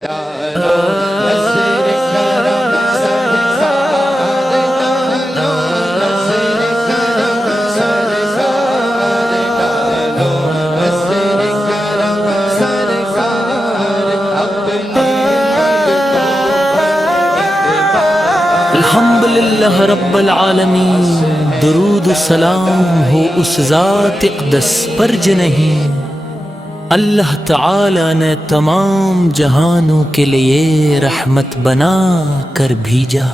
الحمدللہ رب العالمین، درود و سلام ہو اس ذات اقدس پر جنہیں اللہ تعالی نے تمام جہانوں کے لیے رحمت بنا کر بھیجا۔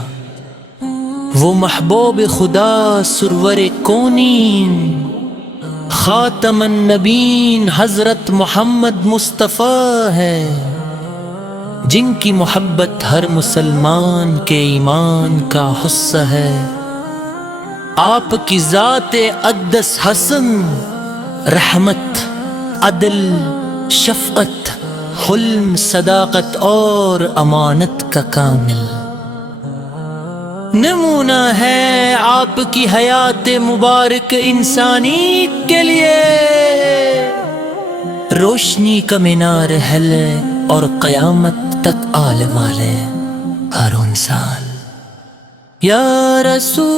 وہ محبوب خدا سرور کونین خاتم النبین حضرت محمد مصطفیٰ ہے، جن کی محبت ہر مسلمان کے ایمان کا حصہ ہے۔ آپ کی ذات اقدس حسن رحمت، عدل، شفقت، حلم، صداقت اور امانت کا کامل نمونہ ہے۔ آپ کی حیات مبارک انسانی کے لیے روشنی کا مینار ہے اور قیامت تک آنے والے ہر انسان۔ یا رسول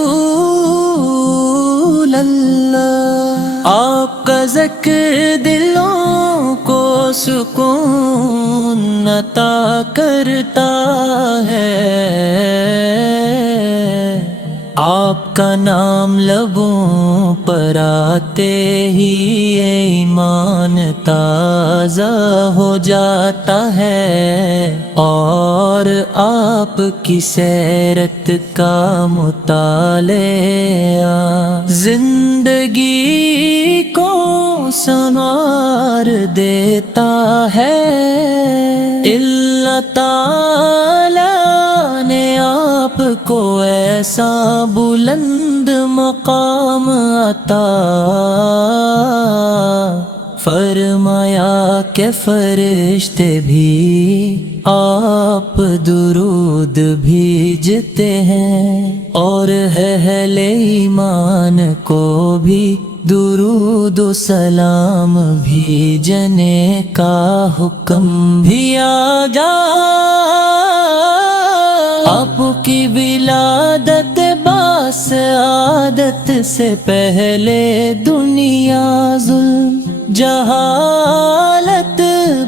اللہ، آپ کا ذکر دلوں کو سکون عطا کرتا ہے، آپ کا نام لبوں پر آتے ہی ایمان تازہ ہو جاتا ہے، اور آپ کی سیرت کا مطالعہ زندگی کو سنوار دیتا ہے۔ اللہ تعالی نے آپ کو ایسا بلند مقام عطا فرمایا کہ فرشتے بھی آپ درود بھیجتے ہیں، اور اہل ایمان کو بھی درود و سلام بھیجنے کا حکم بھی آ جا۔ آپ کی ولادت باسعادت سے پہلے دنیا ظلم جہالت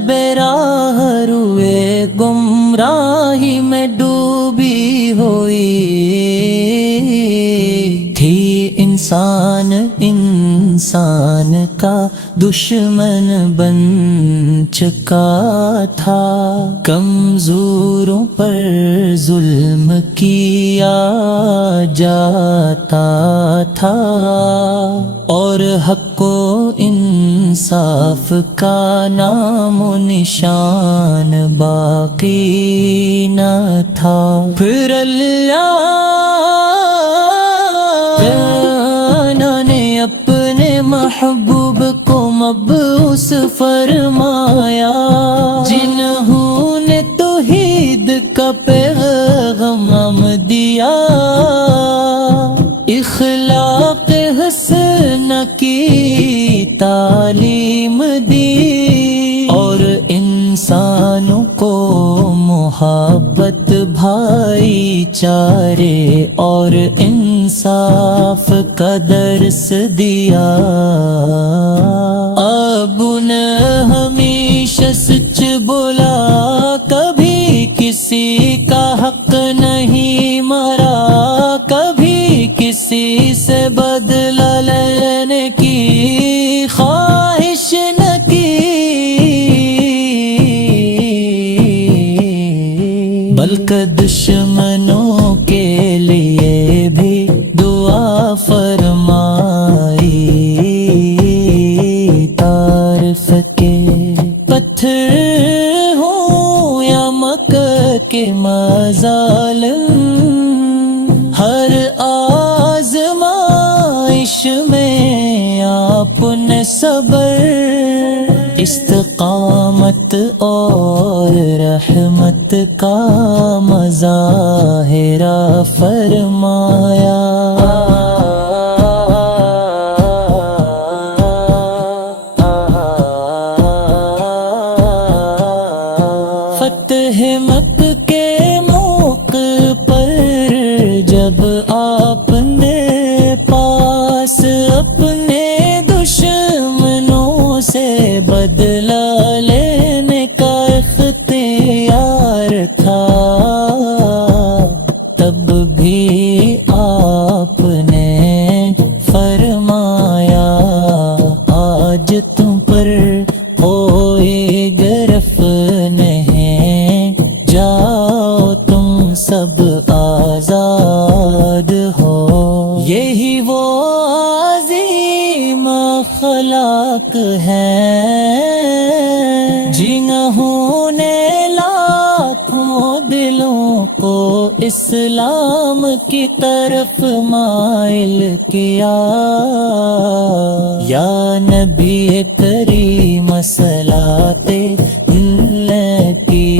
براہ روئے گمراہی میں ڈوبی ہوئی تھی۔ انسان کا دشمن بن چکا تھا، کمزوروں پر ظلم کیا جاتا تھا، اور حق و انصاف کا نام و نشان باقی نہ تھا۔ پھر اللہ نے اپنے محبوب کو مبعوث فرمایا، جنہوں نے توحید کا پیغام دیا، اخلاق حسن کی تعلیم دی، اور انسانوں کو محبت، بھائی چارے اور انصاف کا درس دیا۔ اب نے ہمیشہ سچ بولا، کبھی کسی کا حق نہیں مرا، کبھی کسی سے بدلہ لینے کی خواہش نہ کی، بلکہ دشمنوں کے لیے بھی دعا فرمائی۔ تعارف کے پتھر ہوں یا مکہ کے مظالم، ہر آزمائش میں آپ نے صبر، استقامت اور رحمت کا مظاہرہ فرمایا۔ فتح مفہمت کے موقع پر جب آپ نے پاس اپنے دشمنوں سے بدلہ لینے کا اختیار تھا، تب بھی آپ نے فرمایا آج تم پر کوئی گرفت نہیں، جاؤ تم سب آزاد ہو۔ یہی وہ عظیم اخلاق ہیں جنہوں نے لاکھوں دلوں کو اسلام کی طرف مائل کیا۔ یا نبی کریم صلاۃ اللہ کی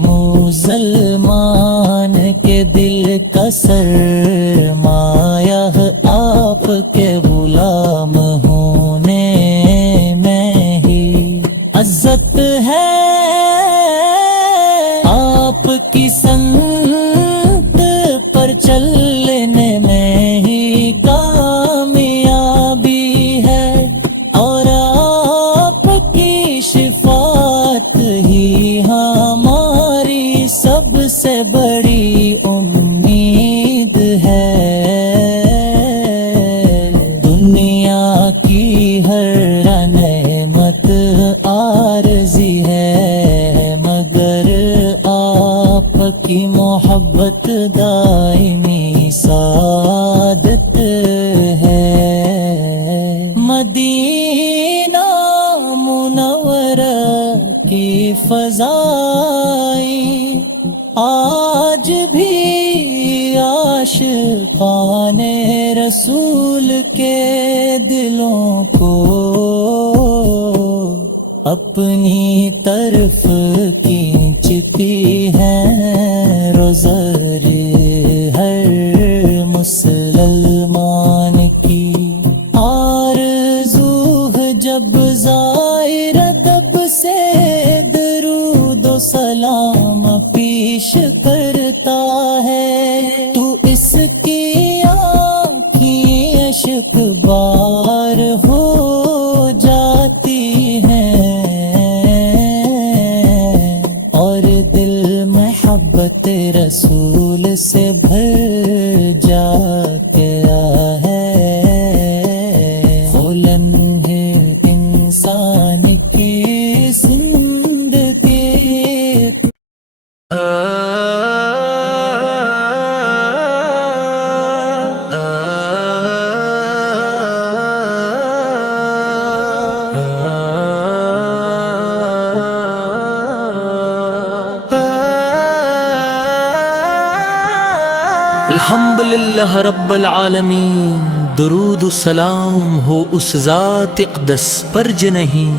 مسلمان کے دل کا سرمایہ آپ کے غلام ہونے میں ہی عزت ہے، آپ کی سنت پر چلنے میں ہی کامیابی ہے، اور آپ کی شفاعت ہی ہماری سب سے بڑی امید ہے۔ دنیا کی ہر نعمت عارضی ہے، مگر آپ کی محبت دائمی سعادت ہے۔ مدینہ منورہ کی فضائیں آج بھی عاشقان رسول کے دلوں کو اپنی طرف کھینچتی ہے، روزر ہر مسلمان کی آرزو ہے جب زائر ادب سے درود و سلام پیش کرتا ہے، تو اس کی آنکھیں اشک بار ہو جاتی ہیں، اور دل محبت رسول سے بھر جاتا ہے۔ خلن ہے انسان کی زندگی۔ الحمدللہ رب العالمین، درود و سلام ہو اس ذات اقدس پر جنہیں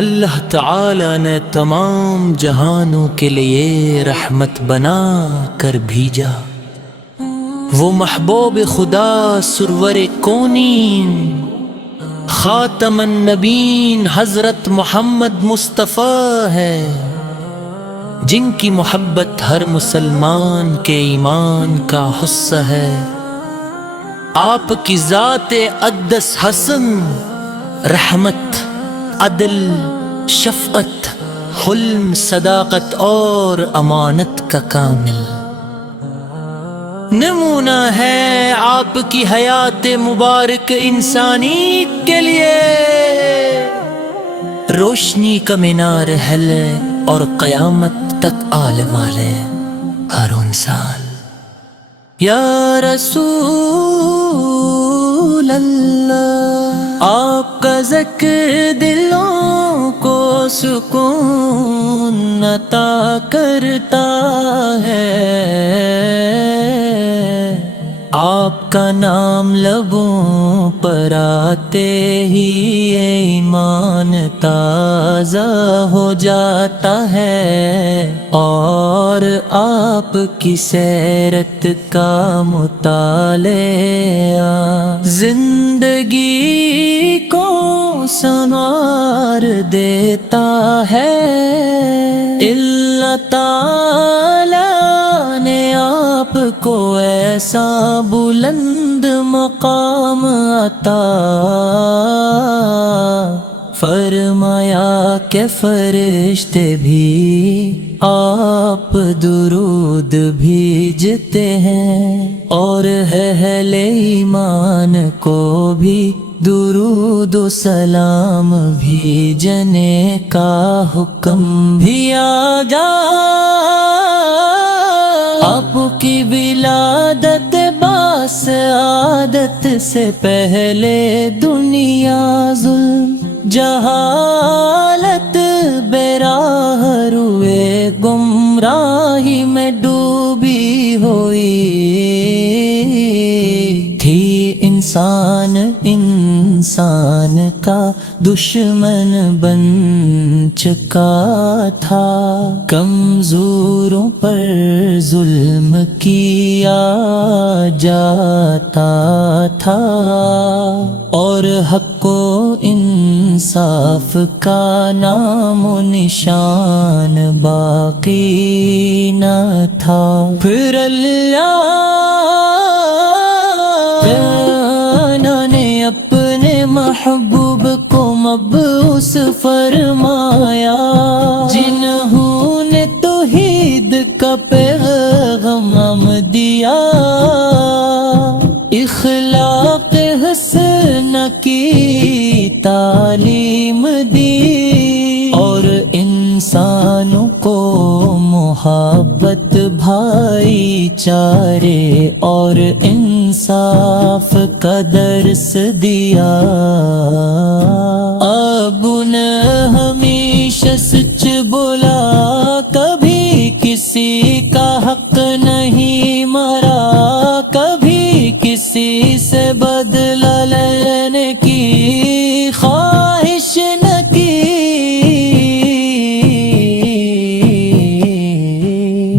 اللہ تعالی نے تمام جہانوں کے لیے رحمت بنا کر بھیجا۔ وہ محبوب خدا سرور کونین خاتم النبین حضرت محمد مصطفیٰ ہے، جن کی محبت ہر مسلمان کے ایمان کا حصہ ہے۔ آپ کی ذات اقدس حسن رحمت، عدل، شفقت، حلم، صداقت اور امانت کا کامل نمونہ ہے۔ آپ کی حیات مبارک انسانی کے لیے روشنی کا مینار ہے اور قیامت تک عالم والے ہر انسان۔ یا رسول اللہ، آپ کا ذکر دلوں کو سکون عطا کرتا ہے، آپ کا نام لبوں پر آتے ہی ایمان تازہ ہو جاتا ہے، اور آپ کی سیرت کا مطالعہ زندگی کو سنوار دیتا ہے۔ تعالیٰ نے آپ کو ایسا بلند مقام عطا فرمایا کہ فرشتے بھی آپ درود بھیجتے ہیں، اور اہل ایمان کو بھی درود و سلام بھیجنے کا حکم بھی آ گیا۔ آپ کی ولادت باسعادت سے پہلے دنیا ظلم جہالت براہ روئے گمراہی میں ڈوبی ہوئی تھی۔ انسان کا دشمن بن چکا تھا، کمزوروں پر ظلم کیا جاتا تھا، اور حق و انصاف کا نام و نشان باقی نہ تھا۔ پھر اللہ نے اپنے محبوب کو مبعوث فرمایا، جنہوں نے توحید کا پیغام دیا، اخلاق حسن کی تعلیم دی، اور انسانوں کو محبت بھائی چارے اور انصاف کا درس دیا۔ ابو نے ہمیشہ سچ بولا، کبھی کسی کا حق نہیں مرا، کبھی کسی سے بدلہ لینے کی خواہش نہ کی،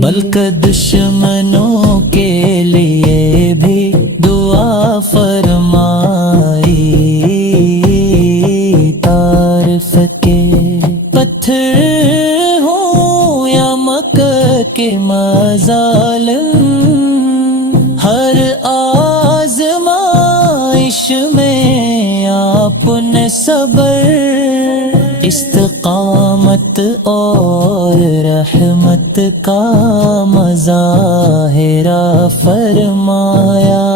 بلکہ دشمنوں کے لیے بھی دعا فرمائی۔ تعارف کے پتھر ہوں یا مکہ کے مظالم، ہر آزمائش میں آپ نے صبر، استقامت اور رحمت کا مظاہرہ فرمایا۔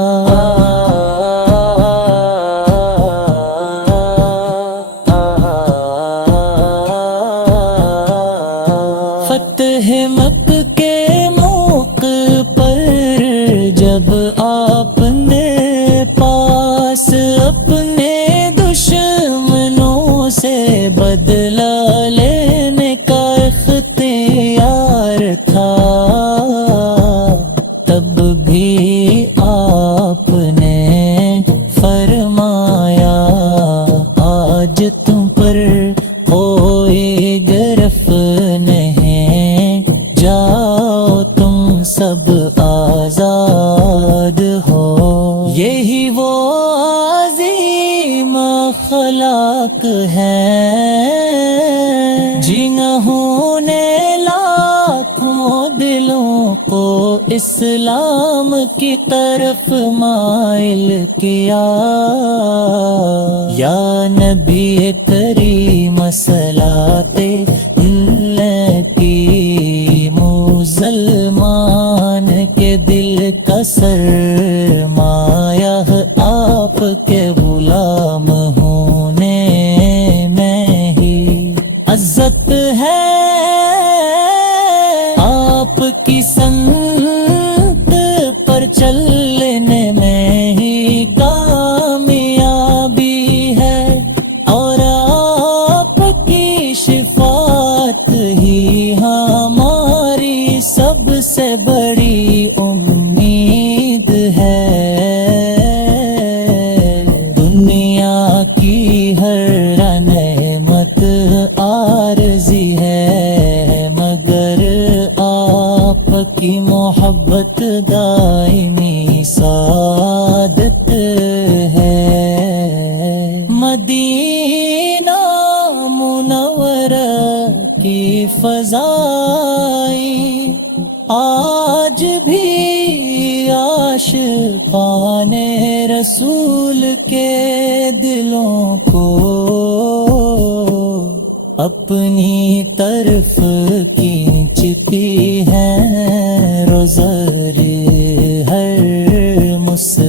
فتح مکہ کے موقع پر جب آپ نے پاس اپنے دشمنوں سے بدلہ لینے کا اختیار تھا، تب بھی آپ نے فرمایا، آج تم پر کوئی گرفت نہیں، جاؤ تم سب آزاد ہو۔ یہی وہ عظیم اخلاق ہیں جنہوں نے لاکھوں دلوں کو اسلام کی طرف مائل کیا۔ یا نبی کریم صلاۃ اللہ کی مسلمان کے دل کا سرمایہ آپ کے غلام ہونے میں ہی عزت ہے، آپ کی سنت پر چلنے میں ہی کامیابی ہے، اور آپ کی شفاعت ہی ہماری سب سے بڑی امید ہے۔ دنیا کی ہر نعمت عارضی ہے، مگر آپ کی محبت دائمی سعادت ہے۔ مدینہ منورہ کی فضائیں آج بھی عاشقان رسول کے دلوں کو اپنی طرف کھینچتی ہے روزہ ہر مسلم